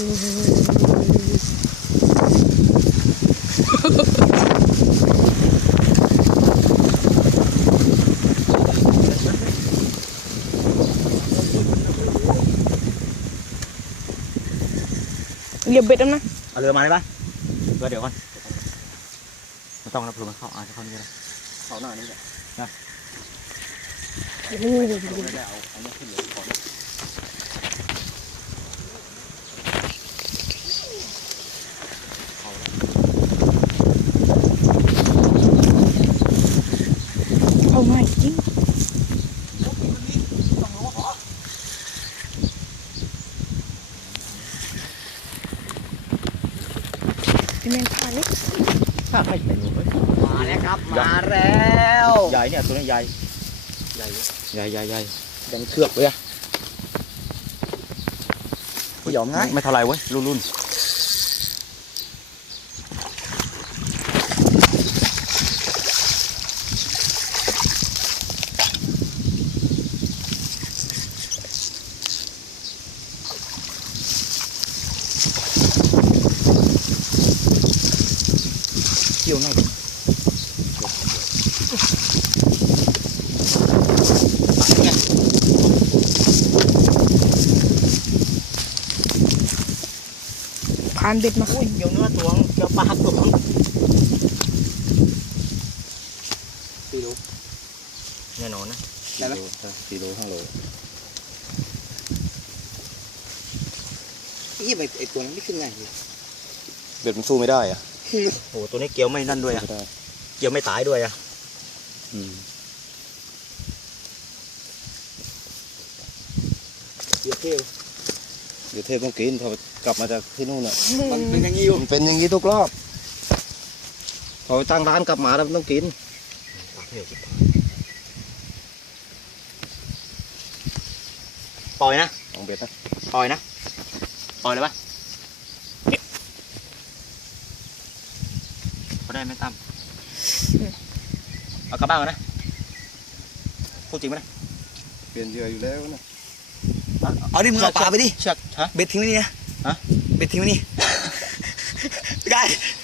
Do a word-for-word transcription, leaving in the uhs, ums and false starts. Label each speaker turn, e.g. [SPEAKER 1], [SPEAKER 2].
[SPEAKER 1] เรียบเบ็ดแล้วนะ
[SPEAKER 2] เอาเรือมาได้ปะเรือเดี๋ยวก่อนไม่ต้องนะเผื่อมันเข้าอาจจะเข้านี่ก็ได้เข้าหน้านี่แหละนะไม่ได้เอาอันนี้ขึ้นเลยก่อน
[SPEAKER 1] เอาไม่จริงพี่แมนพาเล็กพาไปไปดูเลย
[SPEAKER 2] มาแล้วครับมาแล้วใหญ่เนี่ยตัวนี้ใหญ่ใหญ่ใหญ่ใหญ่ใหญ่ยังเชือกเลยอะไม่ยอมง่ายไม่เท่าไรเว้ยรุ่นรุ่นเกี่ยวหน่อย
[SPEAKER 1] ผ่านเบ็ดมา
[SPEAKER 2] อุ้ยเกี่ยวเนื้อตัวเกี่ยวปลาตัวสี่โลแน่นอนนะได้ไหมสี่โลห้าโลนี่ไอ้ตัวนั้นไม่ขึ้นไงเบ็ดมันสู้ไม่ได้อ่ะโอ้ตัวนี้เกี่ยวไม่นั่นด้วยอ่ะเกี่ยวไม่ตายด้วยอ่ะเดี๋ยวเทพเดี๋ยวเทพต้องกินพอกลับมาจากที่นู่นอ่ะมันเป็นอย่างนี้อยู่มันเป็นอย่างนี้ทุกรอบพอไปตั้งร้านกลับมาแล้วมันต้องกินปล่อยนะลองเบ็ดนะปล่อยนะปล่อยเลยปะเขาได้ไหมตั้มเอากลับบ้านกันนะพูดจริงไหมนะเปลี่ยนเหยื่ออยู่แล้วนะเอาดิมึงเอาปลาไปดิเชือกฮะเบ็ดทิ้งไว้นี่นะฮะเบ็ดทิ้งไว้นี่ได้